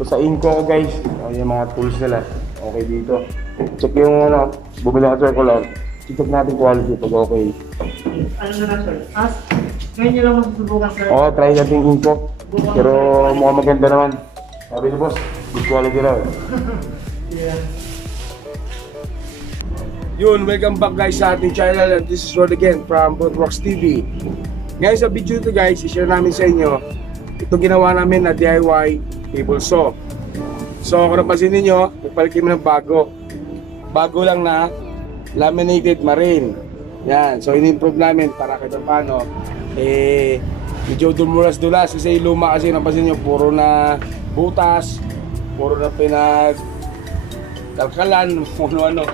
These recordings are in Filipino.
So sa Inco guys, yung mga tools nila. Okay dito. Check yung ano, bumili ka circular. Check natin quality pag okay. Ano na lang sir? Ngayon nyo lang masusubukan sir? Oo, try natin Inco. Pero mukhang maganda naman. Sabi ni boss, good quality raw. Yeah. Yun, welcome back guys sa ating channel, and this is Rod again from Rocks TV. Ngayon sa video ito guys, i-share namin sa inyo itong ginawa namin na DIY table saw. So kung napansin ninyo, ipalikin mo ng bago lang na laminated marine. Yan, so in-improve namin para kahit paano medyo dumulas-dulas kasi luma kasi napansin nyo, puro na butas, puro na pinagkalkalan, ano.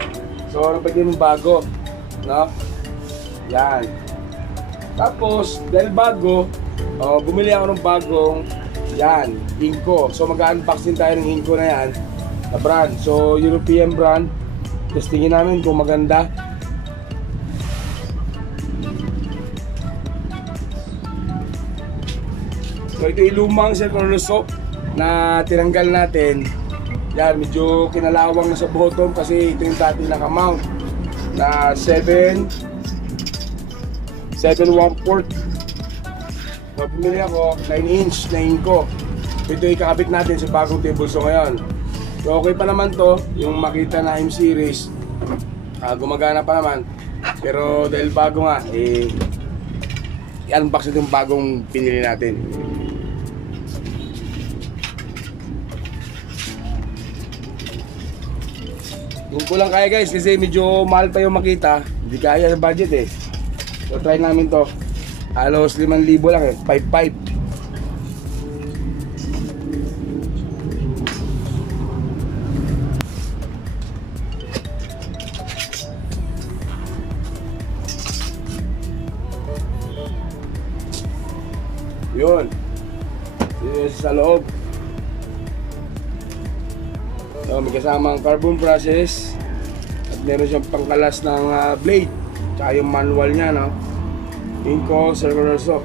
So, napagyan yung bago, no? Yan. Tapos, dahil bago, bumili ako ng bagong, yan, Inco. So, mag-unbox din tayo ng Inco na yan, na brand. So, European brand. Testingin namin kung maganda. So, ito yung lumang circular saw na tinanggal natin. Yan, medyo kinalawang na sa bottom kasi ito yung dati naka-mount na 7/1/4. So, bumili ako 9-inch na Inco. Ito yung kakabit natin sa bagong table saw ngayon. So okay pa naman to, yung makita na M series, gumagana pa naman. Pero dahil bago nga, i-unbox ito yung bagong pinili natin. Yung kulang kaya guys kasi medyo mahal pa yung makita, hindi kaya sa budget eh. So try namin to, halos 5,000 lang eh, 5,500. Yun, yun sa loob. So, may kasamang carbon process at meron siyang pangkalas ng blade tsaka yung manual niya, no? Inco circular saw.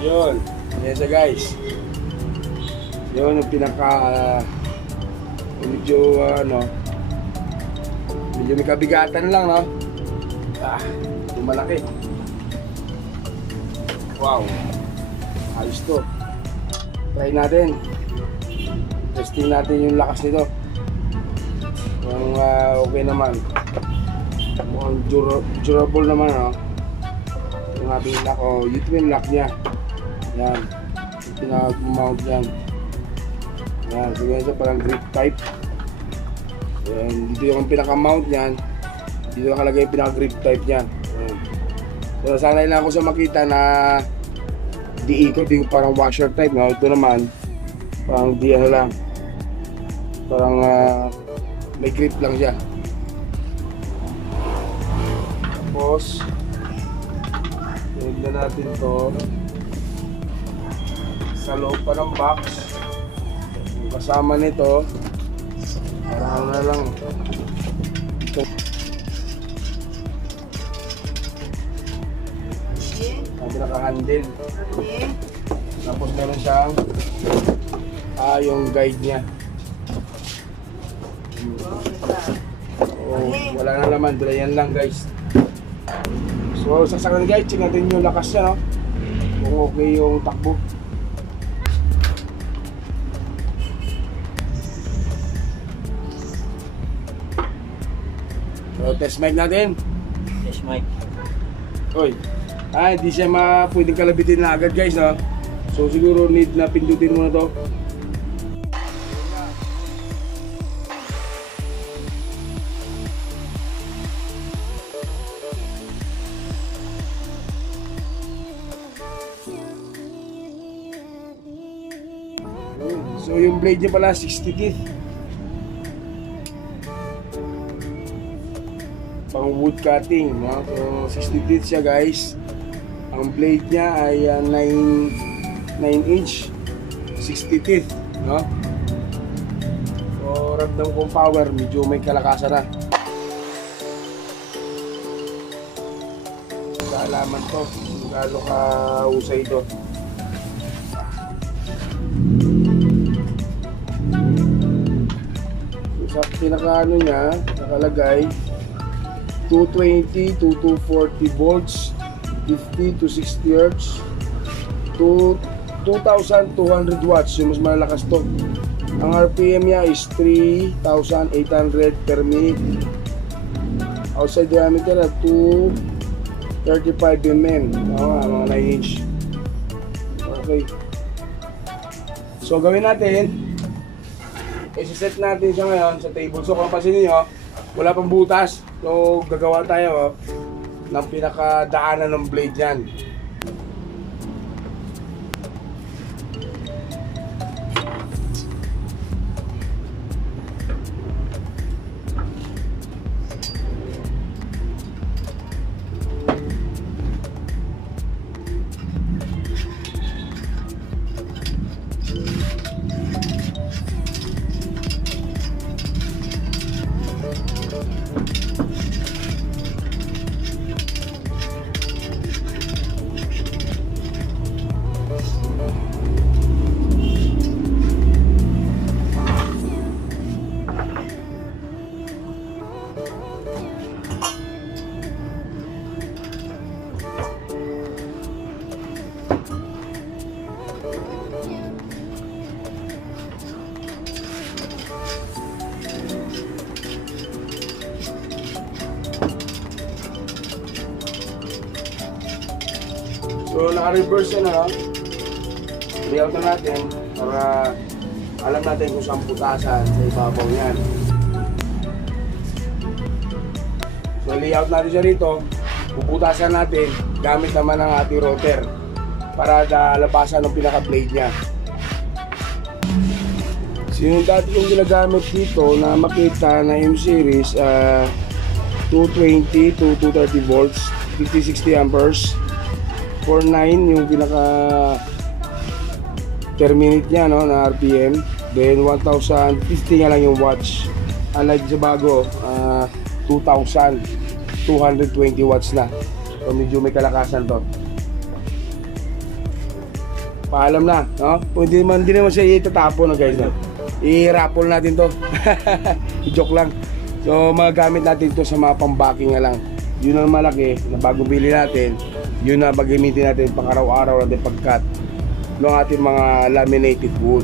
Yun, yan siya guys. Yun yung pinaka medyo medyo may kabigatan lang, no? Ito malaki. Wow, ayos to. Try natin, testing natin yung lakas nito kung okay naman, mukhang durable naman, no? Yung ating lock, ito yung lock nya. Yan, pinag-mount yan. Yan, so ganyan siya, parang grip type. Yan, dito yung pinaka-mount yan. Dito nakalagay yung pinaka-grip type niyan. So sanay lang ako sa makita na di ikot, yung parang washer type, no? Ito naman parang di lang, parang may grip lang siya. Tapos tignan natin to sa loob pa ng box. Yung kasama nito parang na lang ito. Naka-handle. Tapos meron siyang yung guide niya. So, wala na laman, yan lang guys. So sasakan guys, check natin yung lakas niya, no? Kung okay yung takbo. So test mic natin. Test mic. Oy. Hindi siya pwedeng kalabitin na agad guys, no? So siguro need na pindutin muna to. So yung blade niya pala 60 teeth. Pang wood cutting, no? So 60 teeth siya guys. Ang blade niya ay 9-inch, 60 teeth, no? So ramdam kong power, medyo may kalakasan na. kaalaman to. Lalo ka usay ito. So, sa pinaka ano niya, nakalagay 220 to 240 volts, 50 to 60 hertz, to 2,200 watts, yung mas malalakas to. Ang RPM niya is 3,800 per minute. Outside diameter at 235 mm. Mga 9 inch. Okay. So gawin natin, i-set natin siya ngayon sa table. So kung pansin niyo, wala pang butas. So gagawa tayo ng pinakadaanan ng blade yan. So naka-reverse na, layout na natin para alam natin kung saan putasan sa ibabaw yan. So layout natin siya rito, puputasan natin gamit naman ang ating rotor para labasan ng pinaka-blade niya. So yung dati yung ginagamit dito na makita na M-series 220 to 230 volts, 50-60 amperes, 4.9 yung pinaka per minute niya, no, na RPM. Then 1,050 nga lang yung watts. Unlike sa bago, 2,220 watts na. So medyo may kalakasan to. Paalam na, no? Hindi naman siya itatapon, no, guys, no? I-raffle natin to. I-joke lang. So magagamit natin to sa mga pang-backing nga lang. Yun ang malaki na bago bili natin, yun na pag-gamitin natin pang araw-araw natin pag-cut ng ating mga laminated wood.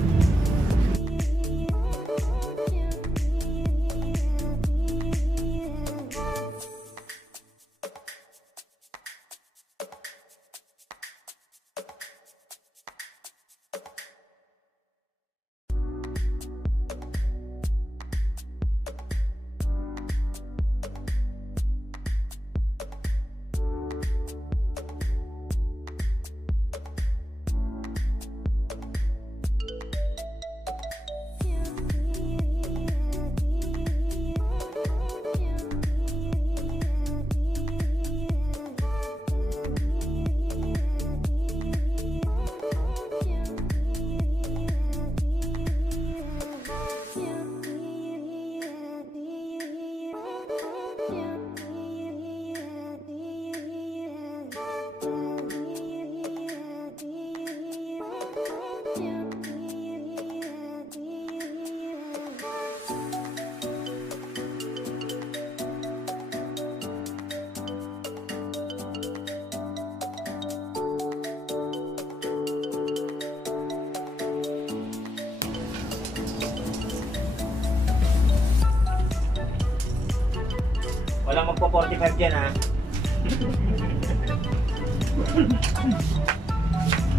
Walang magpo-45 dyan, ha?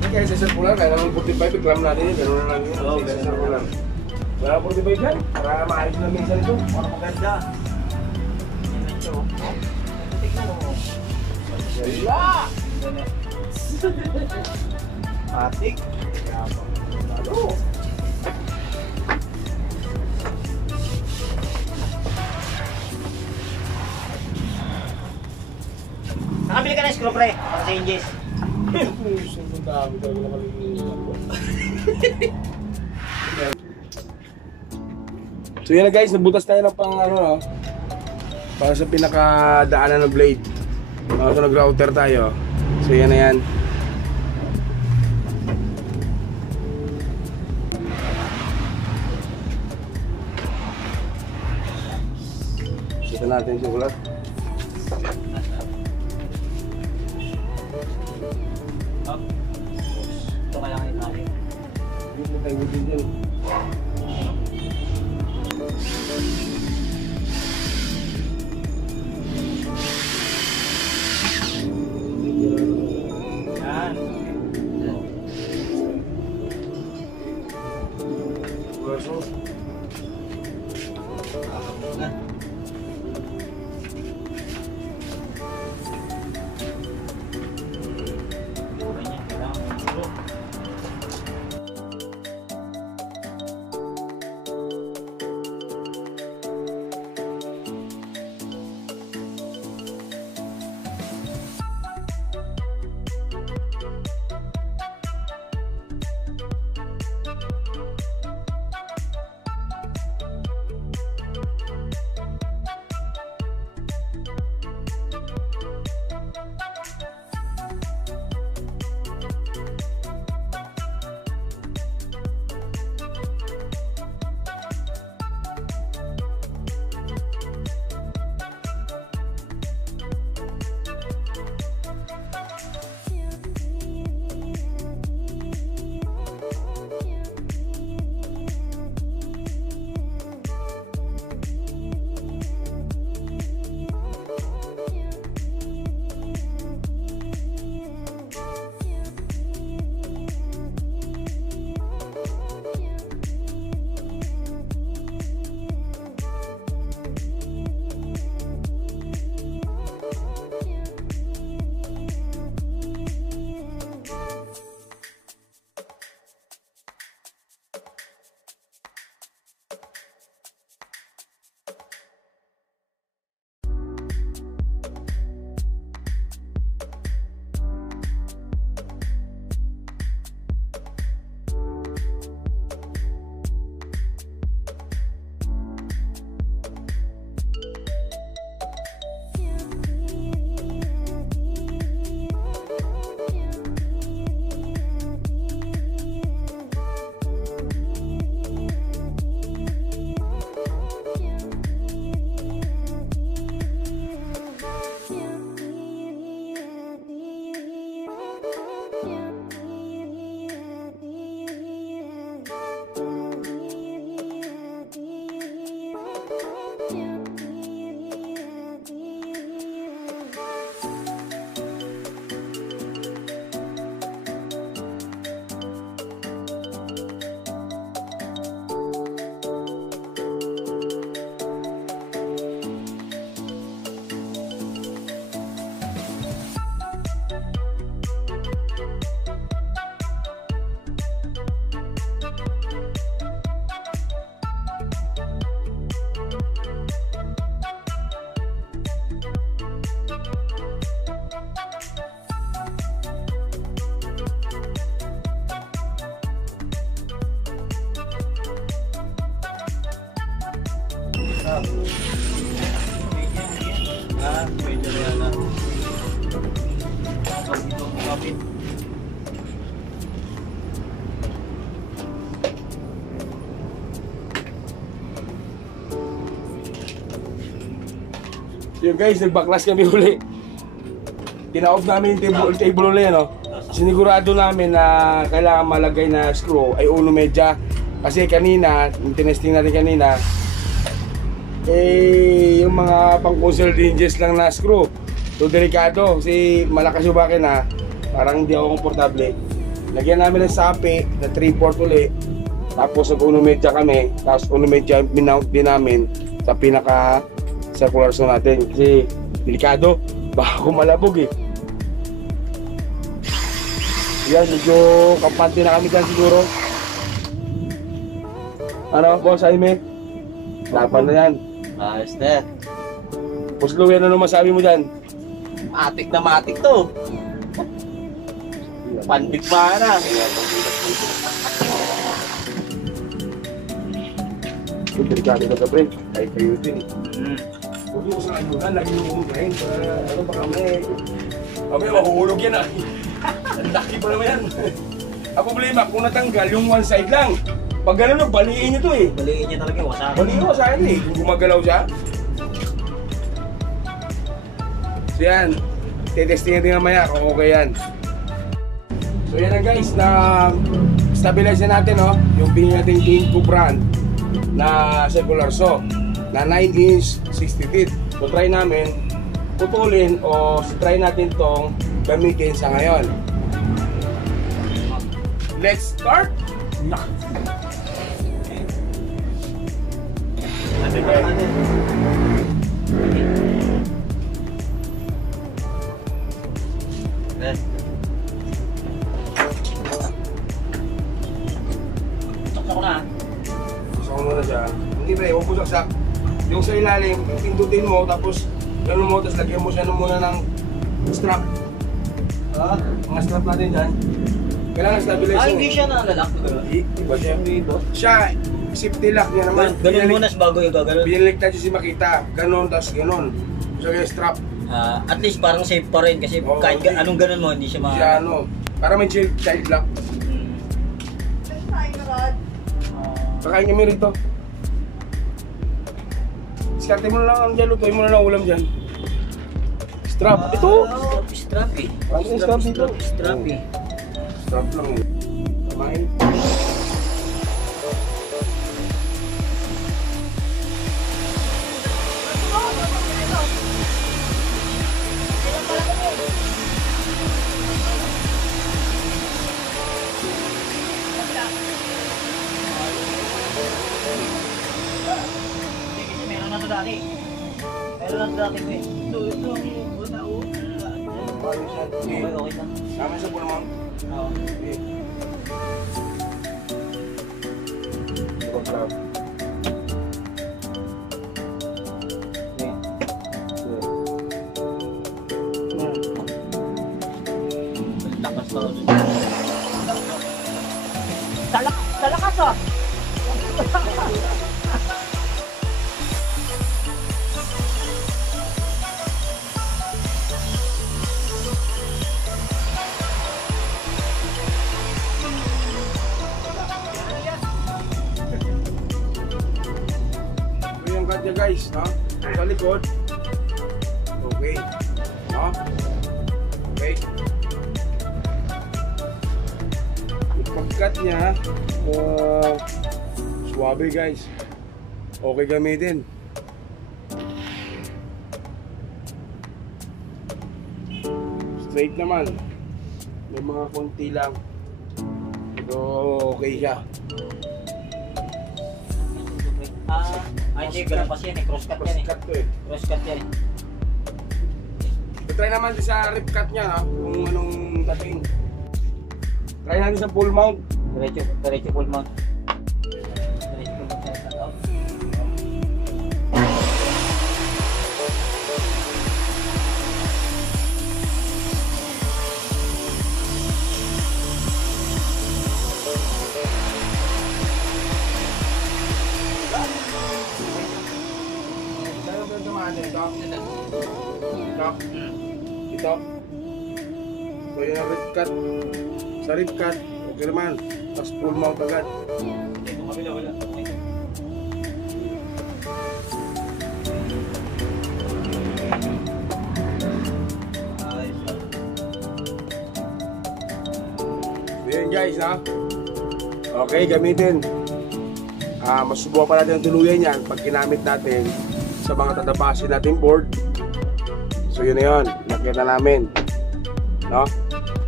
Okay, sa circular, kaya naman 45, gram natin yun, gano'n na lang yun. Oo, sa circular. Wala 45 dyan, para maayos na minsan ito. Para maganda. Yan na ito. Tignan mo. Wala! Atik. Lalo! Nakabili ka ng screw, pre, para sa hinges. Sobrang dami talaga nakalimutan ko. So yan na guys, nabutas tayo ng pang ano, no? Para sa pinakadaanan ng blade. So nag-router tayo. So yan na yan. Sita natin yung sulat. Ito ka lang ilalim. Dito tayo din dyan. Yan. Puwerso. Medyo yan na. Kapit. Yun guys, nagbaklas kami uli. Tinaoff namin yung table uli, no? Sinigurado namin na kailangan malagay na screw ay uno medya. Kasi kanina, yung tinesting natin kanina, yung mga pang-console hinges lang na screw. So delikado, kasi malakas yung bakina, parang hindi ako komportable. Lagyan namin ng sapi na 3/4 uli. Tapos nag-uno medya kami, tapos uno medya minount din namin sa pinaka circular saw natin. Kasi delikado, baka kumalabog eh. Yan, medyo kampante na kami dyan siguro. Ano, boss, Jaime? Laban na yan. Ayos na yan. Boss Louie, ano masabi mo dyan? Matik na matik to. Pandigma na. Delikado na gabi, kahit kayo din. Huwag mo sa ayunan, lagi yung umunahin. Ano ba kami? Kami, mahuhulog yan ah. Ang laki pa naman yan. Ang problema, kung natanggal, yung one side lang. Pag gano'n, baliin niyo to eh. Baliin niya talaga, wasakin. Baliin mo sa akin eh, kung gumagalaw siya. So yan, titestingin natin mamaya kung okay yan. So yan na guys, na stabilize na natin yung pinili natin Inco brand na circular saw na 9 inch 60 feet. So try namin putulin o try natin tong gamitin sa ngayon. Let's start! Saksak ko na. Gusto ko muna siya. Hindi pre, huwag mo saksak. Yung sa ilalim, yung pindutin mo, tapos gano'n mo, tapos lagyan mo siya muna ng strap. Mga strap natin dyan. Kailangan stabilize yun. Hindi siya nalalak. Iba siya. Siya, safety lock niya naman. Ganun muna bago yung gagawin. Biniligtad siya si Makita. Ganon, tapos ganon. So yung strap. At least parang safe pa rin kasi kahit anong ganun mo, hindi siya Siya para may child lock. Pakain kami rito. Diskarte mo na lang ang dyan, lutuin mo na lang ulam dyan. Strap. Ito! Strap eh. Parang yung strap dito. Strap eh. Strap lang eh. Kamain. Meron na ito dati. Meron na ito dati ko eh. Ito. Okay na. Namin sa puno mo. Oo. Okay. Ito strap. Lakas pa ulit. Talakas ah! Ito yung cut niya guys, no? Sa likod. Okay. No? Okay. Yung pag-cut niya, suwabe guys. Okay gamitin. Straight naman. May mga konti lang. Pero okay siya. Hindi, ganun kasi yan eh. Cross cut yan eh. Cross cut to eh. Cross cut yan eh. Try naman sa rip cut niya, no? Kung anong dating. Try natin sa full mount. Diretso full mount. Diretso full mount sa cut out. Ito. So yung rip cut. Sa rip cut, okay naman. Tapos full mount agad. Ito kabila, wala. So yun guys, ha? Okay, gamitin. Masubukan pa natin ang tuluyan yan pag ginamit natin sa mga tatapasin nating board. So yun na yun, nakita namin, no?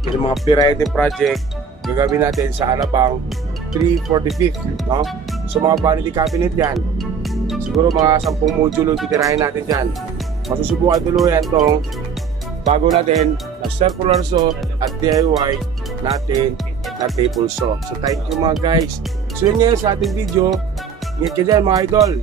Yung mga pre-riding project gagawin natin sa Alabang 345, no? So mga vanity cabinet yan, siguro mga 10 module yung titirahin natin dyan. Masusubukan tuluyan tong bago natin na circular saw at DIY natin na table saw. So thank you mga guys. So yun ngayon sa ating video. Ingat ka dyan mga idol.